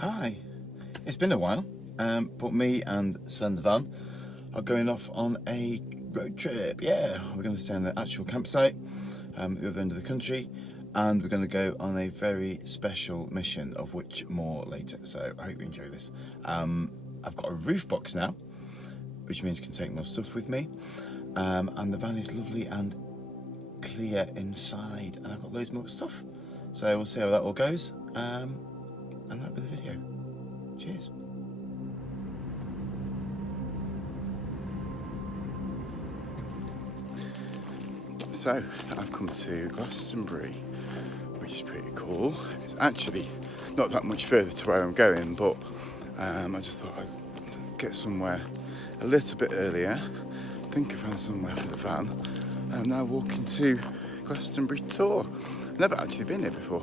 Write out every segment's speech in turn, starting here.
Hi, it's been a while, but me and Sven the van are going off on a road trip. Yeah, we're going to stay on the actual campsite at the other end of the country, and we're going to go on a very special mission, of which more later. So I hope you enjoy this. I've got a roof box now, which means I can take more stuff with me, and the van is lovely and clear inside, and I've got loads more stuff. So we'll see how that all goes. And that with the video. Cheers. So I've come to Glastonbury, which is pretty cool. It's actually not that much further to where I'm going, but I just thought I'd get somewhere a little bit earlier. I think I found somewhere for the van. I'm now walking to Glastonbury tour. I've never actually been here before,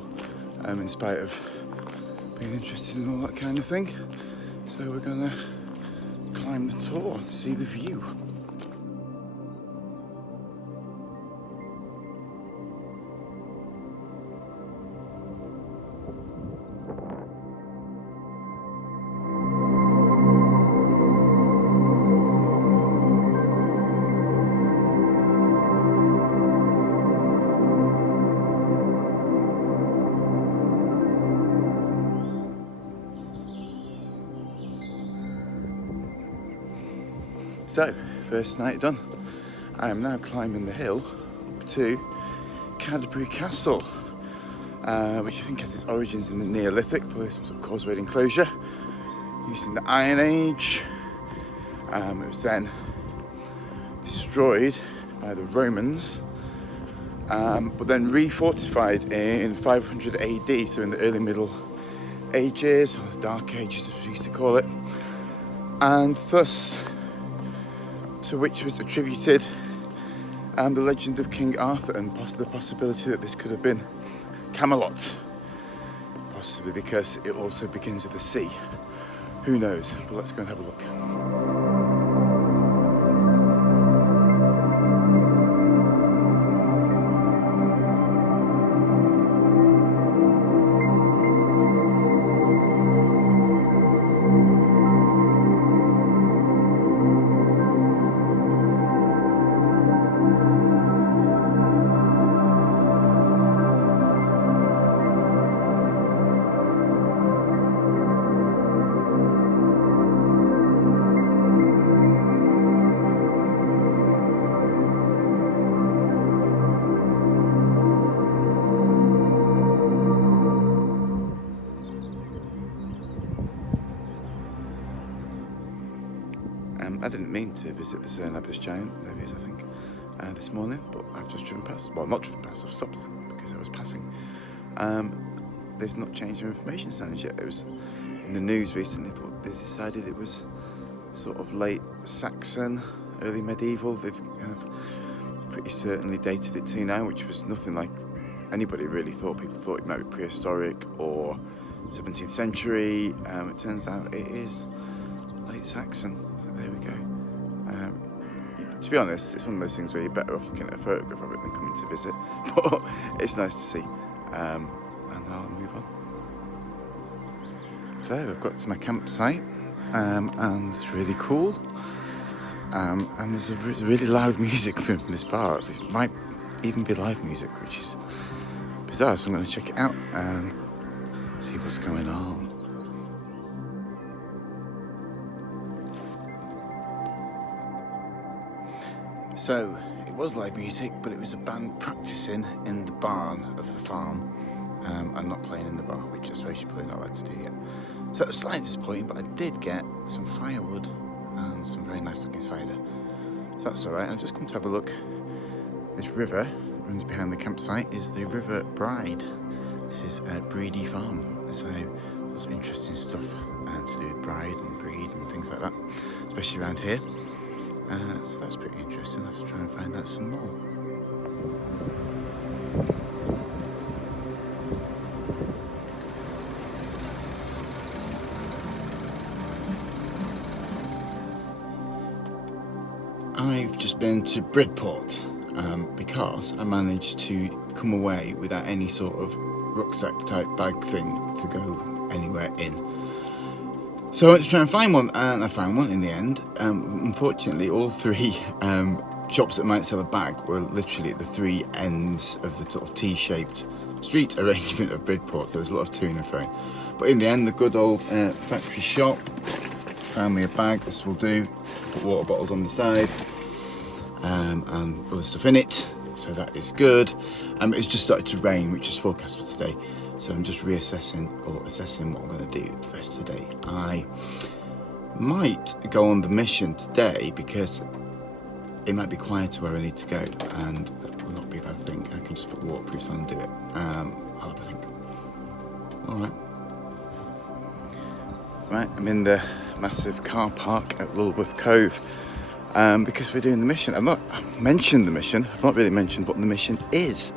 in spite of being interested in all that kind of thing. So we're gonna climb the tour, see the view. So, first night done. I am now climbing the hill up to Cadbury Castle, which I think has its origins in the Neolithic, probably some sort of causewayed enclosure used in the Iron Age. It was then destroyed by the Romans, but then refortified in 500 AD, so in the early Middle Ages, or the Dark Ages as we used to call it, and thus to which was attributed the legend of King Arthur and the possibility that this could have been Camelot, possibly because it also begins with a C. Who knows? But let's go and have a look. I didn't mean to visit the Cernabis giant, there he is I think, this morning, but I've just driven past. Well, not driven past, I've stopped because I was passing. They've not changed their information standards yet. It was in the news recently, but they decided it was sort of late Saxon, early medieval. They've kind of pretty certainly dated it to now, which was nothing like anybody really thought. People thought it might be prehistoric or 17th century. It turns out it is late Saxon. So there we go. To be honest, it's one of those things where you're better off looking at a photograph of it than coming to visit, but it's nice to see. And I'll move on. So I've got to my campsite, and it's really cool. And there's a really loud music coming from this bar. It might even be live music, which is bizarre. So I'm going to check it out and see what's going on. So, it was live music, but it was a band practising in the barn of the farm, and not playing in the bar, which I suppose you're probably not allowed to do yet. So it was slightly disappointing, but I did get some firewood and some very nice looking cider. So that's alright. I've just come to have a look. This river that runs behind the campsite is the River Bride. This is a breedy farm, so there's some interesting stuff to do with bride and breed and things like that, especially around here. So that's pretty interesting. I'll have to try and find out some more. I've just been to Bridport because I managed to come away without any sort of rucksack type bag thing to go anywhere in. So I went to try and find one, and I found one in the end. Unfortunately, all three shops that might sell a bag were literally at the three ends of the sort of T-shaped street arrangement of Bridport, so there was a lot of to and fro. But in the end, the good old factory shop found me a bag. This will do. Put water bottles on the side and other stuff in it, so that is good. It's just started to rain, which is forecast for today, so I'm just assessing what I'm going to do for the rest of the day. I might go on the mission today because it might be quieter where I need to go, and that will not be a bad thing. I can just put the waterproofs on and do it. I'll have a think. Alright. Right, I'm in the massive car park at Lulworth Cove because we're doing the mission. I've not mentioned the mission, I've not really mentioned what the mission is.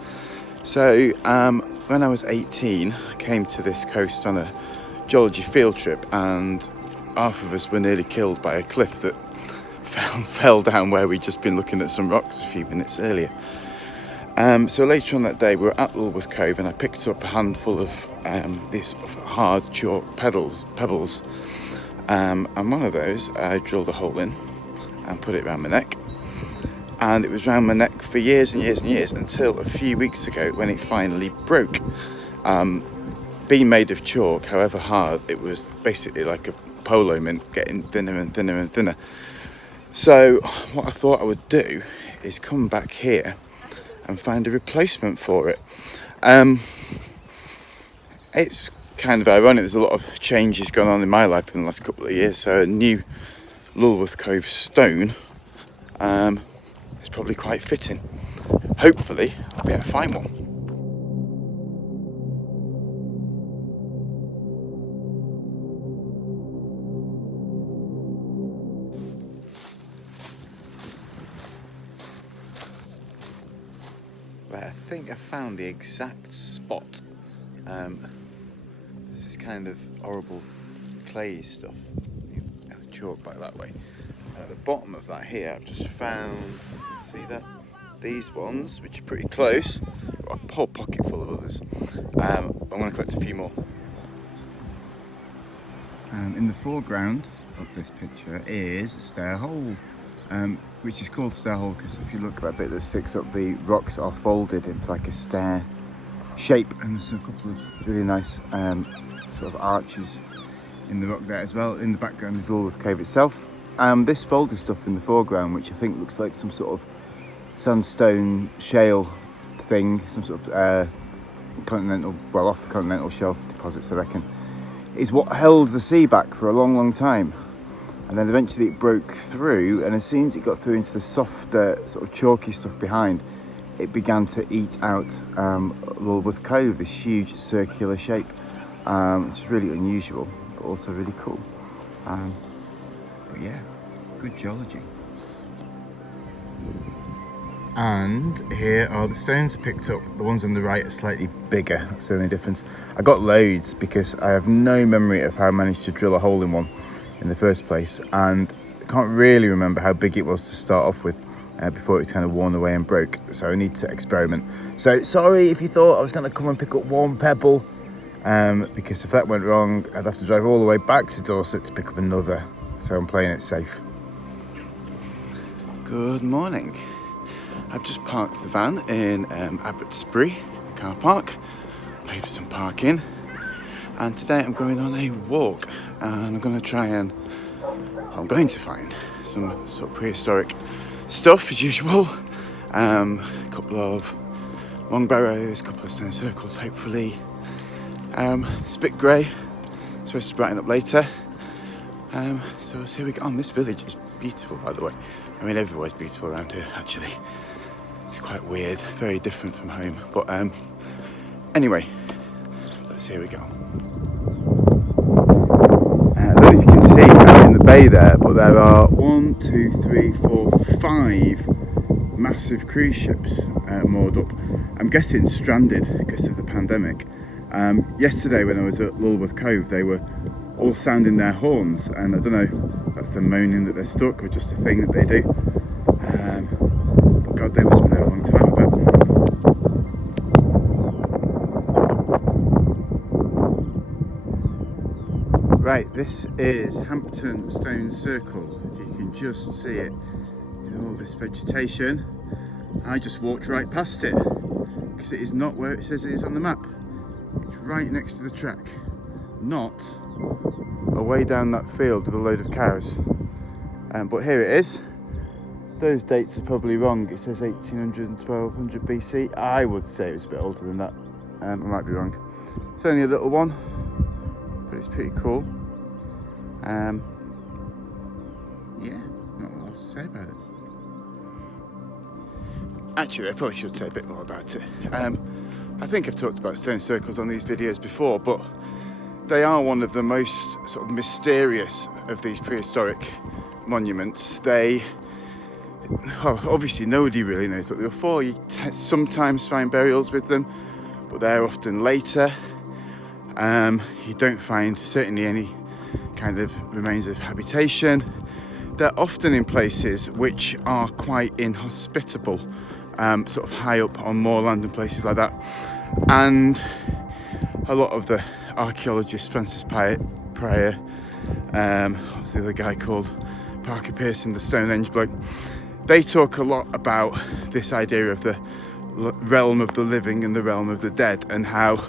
So, when I was 18, I came to this coast on a geology field trip, and half of us were nearly killed by a cliff that fell down where we'd just been looking at some rocks a few minutes earlier. So later on that day, we were at Lulworth Cove, and I picked up a handful of these hard chalk pebbles, and one of those I drilled a hole in and put it around my neck, and it was around my neck for years and years and years until a few weeks ago when it finally broke. Being made of chalk, however hard, it was basically like a polo mint, getting thinner and thinner and thinner. So what I thought I would do is come back here and find a replacement for it. It's kind of ironic, there's a lot of changes going on in my life in the last couple of years, so a new Lulworth Cove stone is probably quite fitting. Hopefully I'll be able to find one. Right, I think I found the exact spot. There's this kind of horrible clay stuff, chalk back that way. At the bottom of that here, I've just found, see that? These ones, which are pretty close. I've got a whole pocket full of others. I'm going to collect a few more. In the foreground of this picture is a stair hole. Which is called stair hole because if you look at that bit that sticks up, the rocks are folded into like a stair shape, and there's a couple of really nice sort of arches in the rock there as well. In the background is Lulworth Cave itself. This folded stuff in the foreground, which I think looks like some sort of sandstone shale thing, some sort of continental, well, off the continental shelf deposits I reckon, is what held the sea back for a long, long time. And then eventually it broke through, and as soon as it got through into the softer, sort of chalky stuff behind, it began to eat out Lulworth Cove, this huge circular shape, which is really unusual, but also really cool. But yeah, good geology. And here are the stones I picked up. The ones on the right are slightly bigger, that's the only difference. I got loads because I have no memory of how I managed to drill a hole in one in the first place, and I can't really remember how big it was to start off with before it was kind of worn away and broke, so I need to experiment. So sorry if you thought I was going to come and pick up one pebble, because if that went wrong I'd have to drive all the way back to Dorset to pick up another, so I'm playing it safe. Good morning. I've just parked the van in Abbotsbury car park, paid for some parking, and today I'm going on a walk, and I'm going to find some sort of prehistoric stuff as usual. A couple of long barrows, a couple of stone circles hopefully. It's a bit grey, it's supposed to brighten up later. So we'll see how we get on. This village is beautiful, by the way. I mean, everywhere's beautiful around here actually. It's quite weird, very different from home, but anyway, let's see how we go. I don't know if you can see in the bay there, but there are 1, 2, 3, 4, 5 massive cruise ships moored up. I'm guessing stranded because of the pandemic. Yesterday when I was at Lulworth Cove, they were all sounding their horns, and I don't know if that's them moaning that they're stuck or just a thing that they do. But God, they must have been there a long time ago. Right, this is Hampton Stone Circle. If you can just see it in all this vegetation. I just walked right past it because it is not where it says it is on the map. It's right next to the track, not away down that field with a load of cows. But here it is. Those dates are probably wrong. It says 1800 and 1200 BC. I would say it was a bit older than that. I might be wrong. It's only a little one, but it's pretty cool. Yeah, not a lot else to say about it. Actually, I probably should say a bit more about it. I think I've talked about stone circles on these videos before, but they are one of the most sort of mysterious of these prehistoric monuments. Well, obviously nobody really knows what they were for. You sometimes find burials with them, but they're often later. You don't find certainly any kind of remains of habitation. They're often in places which are quite inhospitable, sort of high up on moorland and places like that. And a lot of the archaeologists, Francis Pryor, what's the other guy called? Parker Pearson, the Stonehenge bloke, they talk a lot about this idea of the realm of the living and the realm of the dead, and how,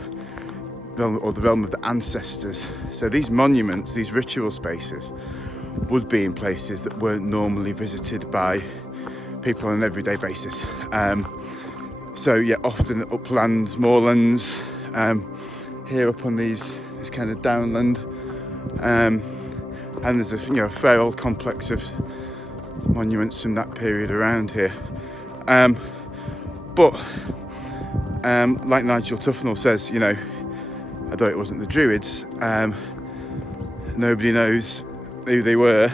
or the realm of the ancestors. So these monuments, these ritual spaces, would be in places that weren't normally visited by people on an everyday basis. So yeah, often uplands, moorlands, here up on this kind of downland, and there's a fair old complex of monuments from that period around here. But like Nigel Tufnell says, although it wasn't the Druids, nobody knows who they were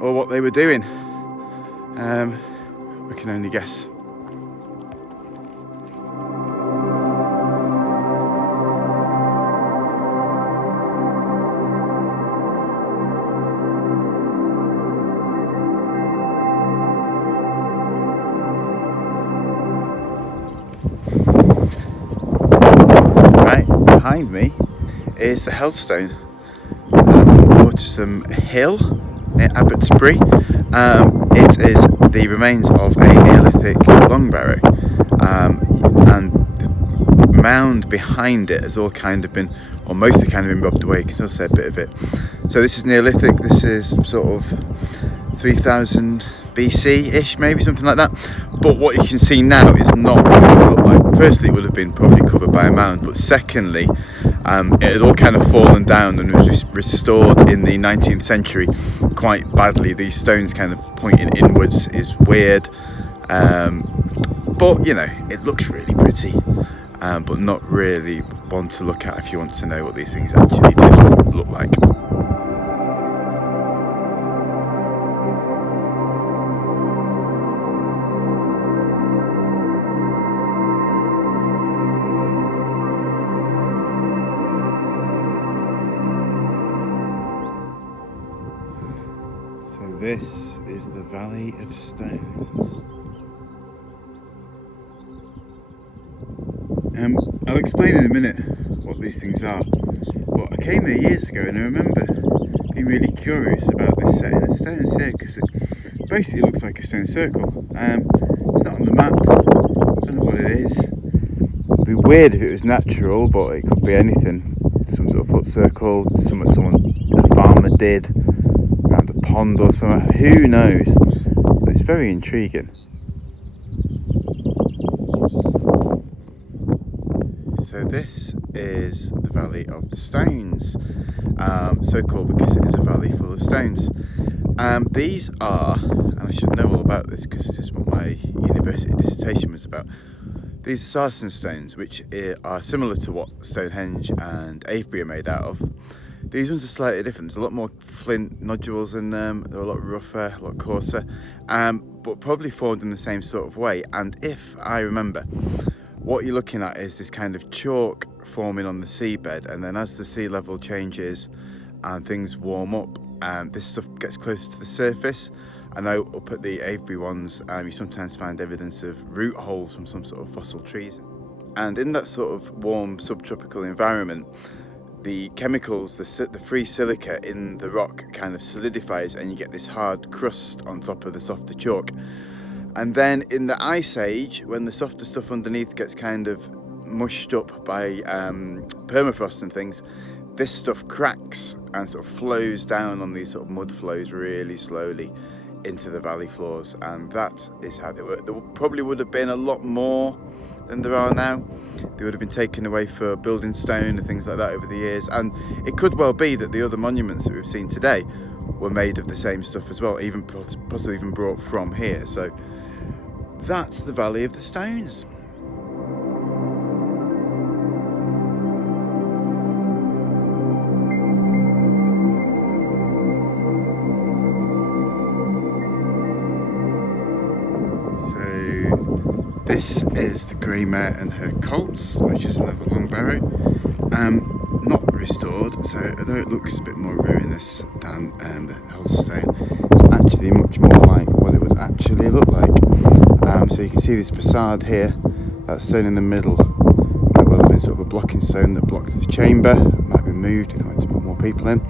or what they were doing. We can only guess. Behind me is the Hellstone, Watersome Hill near Abbotsbury. It is the remains of a Neolithic long barrow, and the mound behind it has all kind of been, or mostly kind of been robbed away. You can still see a bit of it. So this is Neolithic. This is sort of 3000 BC-ish, maybe something like that. But what you can see now is not what it would look like. Firstly, it would have been probably covered by a mound, but secondly, it had all kind of fallen down and was restored in the 19th century quite badly. These stones kind of pointing inwards is weird, but it looks really pretty, but not really one to look at if you want to know what these things actually did look like. So this is the Valley of Stones. I'll explain in a minute what these things are, but I came there years ago and I remember being really curious about this setting of stones here, because it basically looks like a stone circle. It's not on the map, I don't know what it is. It'd be weird if it was natural, but it could be anything. Some sort of foot circle, a farmer did around a pond or something, who knows, but it's very intriguing. So this is the Valley of the Stones, so called because it is a valley full of stones. These are, and I should know all about this because this is what my university dissertation was about, these are sarsen stones, which are similar to what Stonehenge and Avebury are made out of. These ones are slightly different. There's a lot more flint nodules in them, they're a lot rougher, a lot coarser, but probably formed in the same sort of way. And if I remember, what you're looking at is this kind of chalk forming on the seabed, and then as the sea level changes and things warm up, this stuff gets closer to the surface. I know up at the Avebury ones, you sometimes find evidence of root holes from some sort of fossil trees. And in that sort of warm subtropical environment, the chemicals, the free silica in the rock kind of solidifies and you get this hard crust on top of the softer chalk. And then in the Ice Age, when the softer stuff underneath gets kind of mushed up by permafrost and things, this stuff cracks and sort of flows down on these sort of mud flows really slowly into the valley floors, and that is how they work. There probably would have been a lot more than there are now. They would have been taken away for building stone and things like that over the years, and it could well be that the other monuments that we've seen today were made of the same stuff as well, even possibly even brought from here. So that's the Valley of the Stones. So this is the grey mare and her colts, which is Level Long Barrow. Not restored, so although it looks a bit more ruinous than the Hellstone, it's actually much more like what it would actually look like. So you can see this facade here, that stone in the middle, might well have been sort of a blocking stone that blocked the chamber. It might be moved if they wanted to put more people in.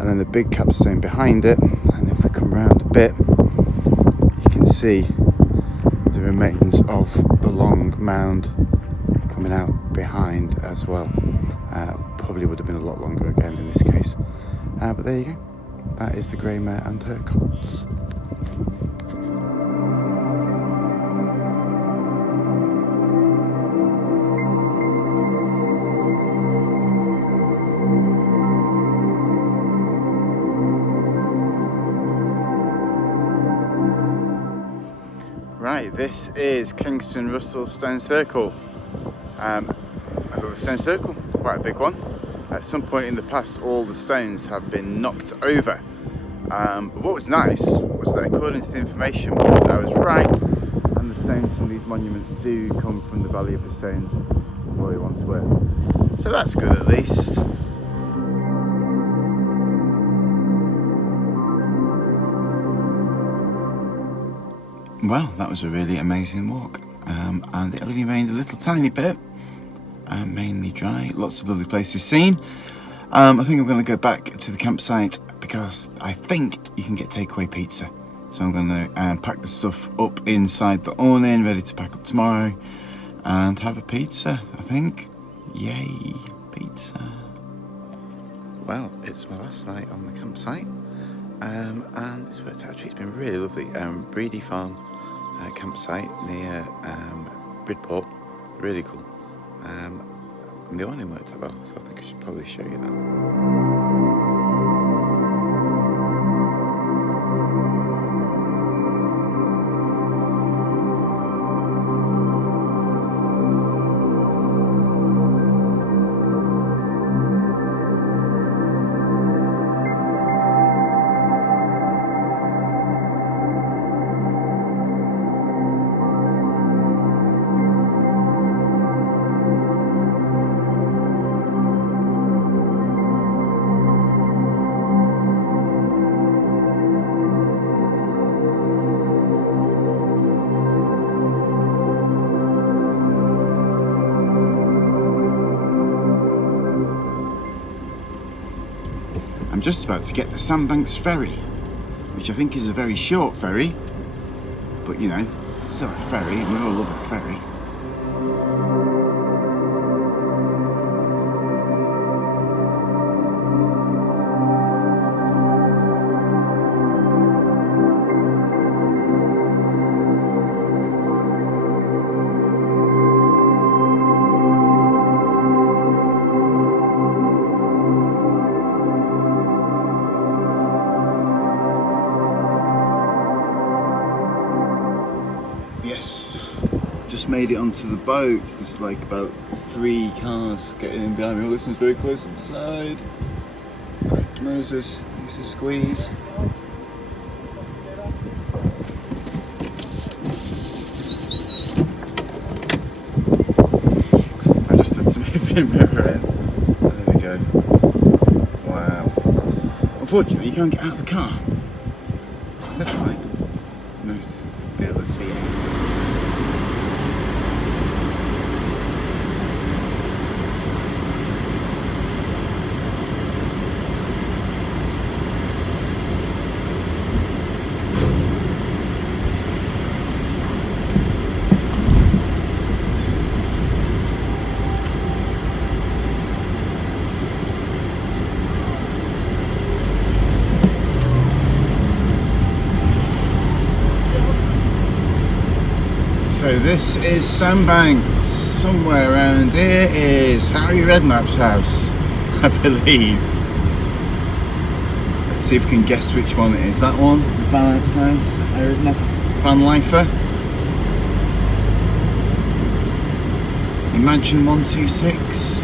And then the big capstone behind it, and if we come round a bit, you can see the remains of the long mound coming out behind as well. Probably would have been a lot longer again in this case, but there you go. That is the grey mare and her colts. Right, this is Kingston Russell Stone Circle. Another stone circle, quite a big one. At some point in the past, all the stones have been knocked over. But what was nice was that according to the information board, I was right, and the stones from these monuments do come from the Valley of the Stones, where they once were. So that's good at least. Well, that was a really amazing walk, and it only rained a little tiny bit, mainly dry, lots of lovely places seen. I think I'm going to go back to the campsite because I think you can get takeaway pizza. So I'm going to pack the stuff up inside the awning, ready to pack up tomorrow, and have a pizza, I think. Yay, pizza. Well, it's my last night on the campsite, and it's worked out. It's been really lovely. Breedy Farm campsite near Bridport, really cool. And the awning worked out well, so I think I should probably show you that. I'm just about to get the Sandbanks Ferry, which I think is a very short ferry, but you know, it's still a ferry, and we all love a ferry. Yes, just made it onto the boat. There's like about 3 cars getting in behind me. Oh, this one's very close up the side. Crack Moses, use a squeeze. I just had some heavy mirror in. There we go. Wow. Unfortunately, you can't get out of the car. Never mind. Nice to be able to see it. So this is Sandbanks. Somewhere around here is Harry Redknapp's house, I believe. Let's see if we can guess which one it is. That one, the van outside, Harry Redknapp, van lifer. Imagine 126,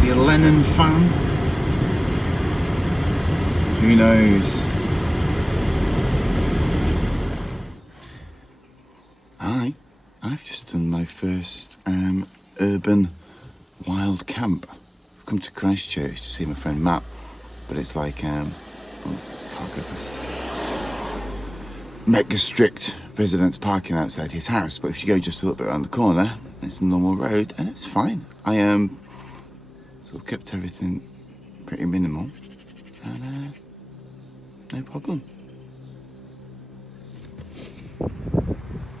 the Lennon fan. Who knows? I've just done my first urban wild camp. I've come to Christchurch to see my friend Matt, but it's like, what's this cargo best? Mega strict residence parking outside his house, but if you go just a little bit around the corner, it's a normal road and it's fine. I sort of kept everything pretty minimal and no problem.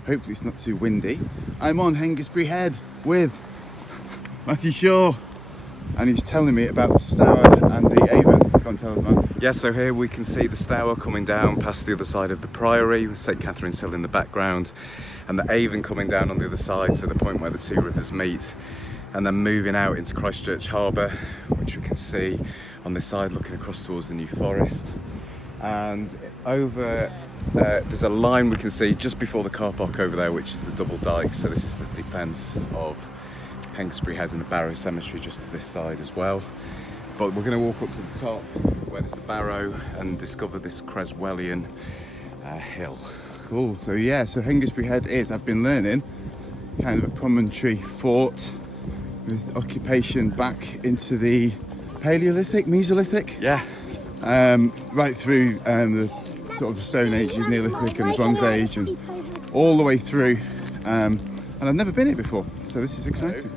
Hopefully it's not too windy. I'm on Hengesbury Head with Matthew Shaw, and he's telling me about the Stour and the Avon. Go on, tell us, man. Yeah, so here we can see the Stour coming down past the other side of the Priory, St Catherine's Hill in the background, and the Avon coming down on the other side, so the point where the two rivers meet, and then moving out into Christchurch Harbour, which we can see on this side looking across towards the New Forest. And over there's a line we can see just before the car park over there, which is the double dyke, so this is the defence of Hengesbury Head and the Barrow Cemetery just to this side as well. But we're going to walk up to the top where there's the Barrow and discover this Creswellian hill. Cool, so yeah, so Hengesbury Head is, I've been learning, kind of a promontory fort with occupation back into the Paleolithic, Mesolithic? Yeah. Right through the sort of the Stone Age, the Neolithic and the Bronze Age, and all the way through. And I've never been here before, so this is exciting.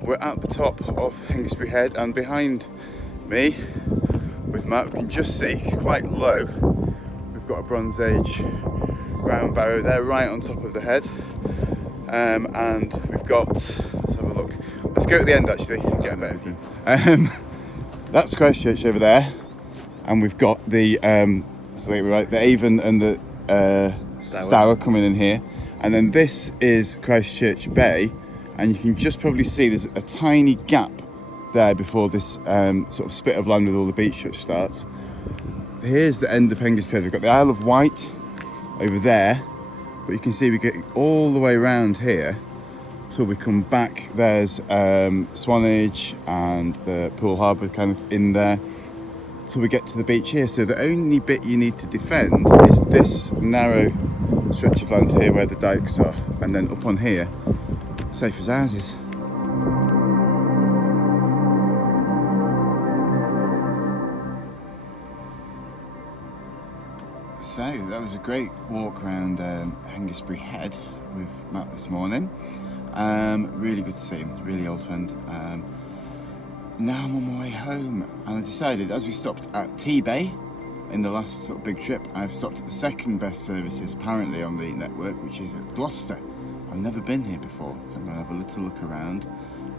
We're at the top of Hengesbury Head, and behind me, with Matt, we can just see, it's quite low. We've got a Bronze Age round barrow there, right on top of the head. And we've got, let's have a look. Let's go to the end actually, and get a better view. That's Christchurch over there. And we've got the the Avon and the Stour coming in here, and then this is Christchurch Bay, and you can just probably see there's a tiny gap there before this sort of spit of land with all the beach shut starts. Here's the end of Hengesbury Head. We've got the Isle of Wight over there, but you can see we get all the way around here. So we come back, there's Swanage and the Poole Harbour kind of in there. So we get to the beach here. So the only bit you need to defend is this narrow stretch of land here where the dikes are, and then up on here, safe as houses. So that was a great walk around Hengesbury Head with Matt this morning. Really good to see him, really old friend. Now I'm on my way home, and I decided, as we stopped at T-Bay in the last sort of big trip, I've stopped at the second best services apparently on the network, which is at Gloucester. I've never been here before, so I'm going to have a little look around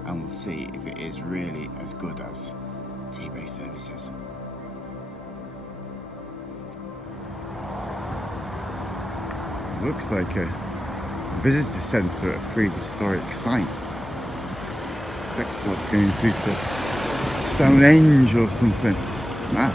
and we'll see if it is really as good as T-Bay services. It looks like a visitor centre at a prehistoric site. I expect sort of going through to Stonehenge or something. Mad.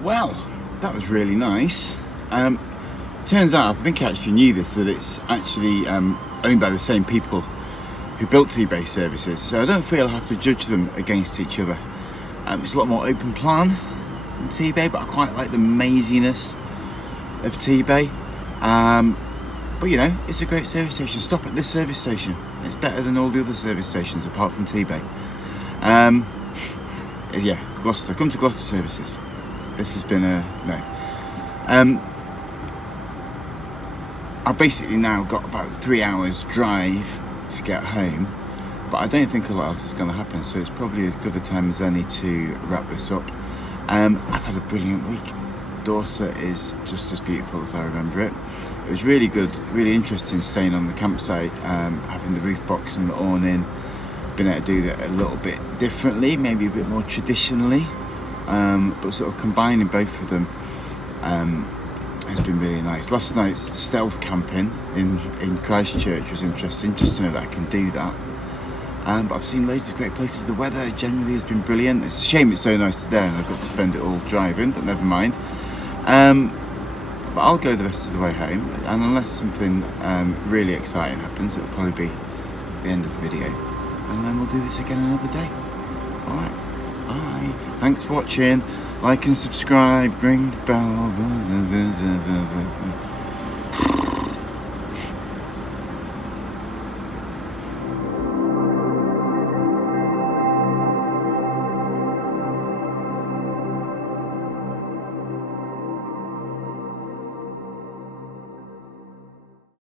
Well, that was really nice. Turns out, I think I actually knew this, that it's actually owned by the same people who built T-Bay services, so I don't feel I have to judge them against each other. It's a lot more open plan than T-Bay, but I quite like the maziness of T-Bay. But you know, it's a great service station. Stop at this service station. It's better than all the other service stations apart from T-Bay. Yeah, Gloucester. Come to Gloucester services. This has been a no. I've basically now got about 3 hours drive to get home, but I don't think a lot else is going to happen, so it's probably as good a time as any to wrap this up. I've had a brilliant week. Dorset is just as beautiful as I remember it. It was really good, really interesting staying on the campsite, having the roof box and the awning, being able to do that a little bit differently, maybe a bit more traditionally, but sort of combining both of them has been really nice. Last night's stealth camping in Christchurch was interesting, just to know that I can do that. But I've seen loads of great places. The weather generally has been brilliant. It's a shame it's so nice today and I've got to spend it all driving, but never mind. But I'll go the rest of the way home, and unless something really exciting happens, it'll probably be the end of the video, and then we'll do this again another day. Alright, bye. Thanks for watching. Like and subscribe, ring the bell.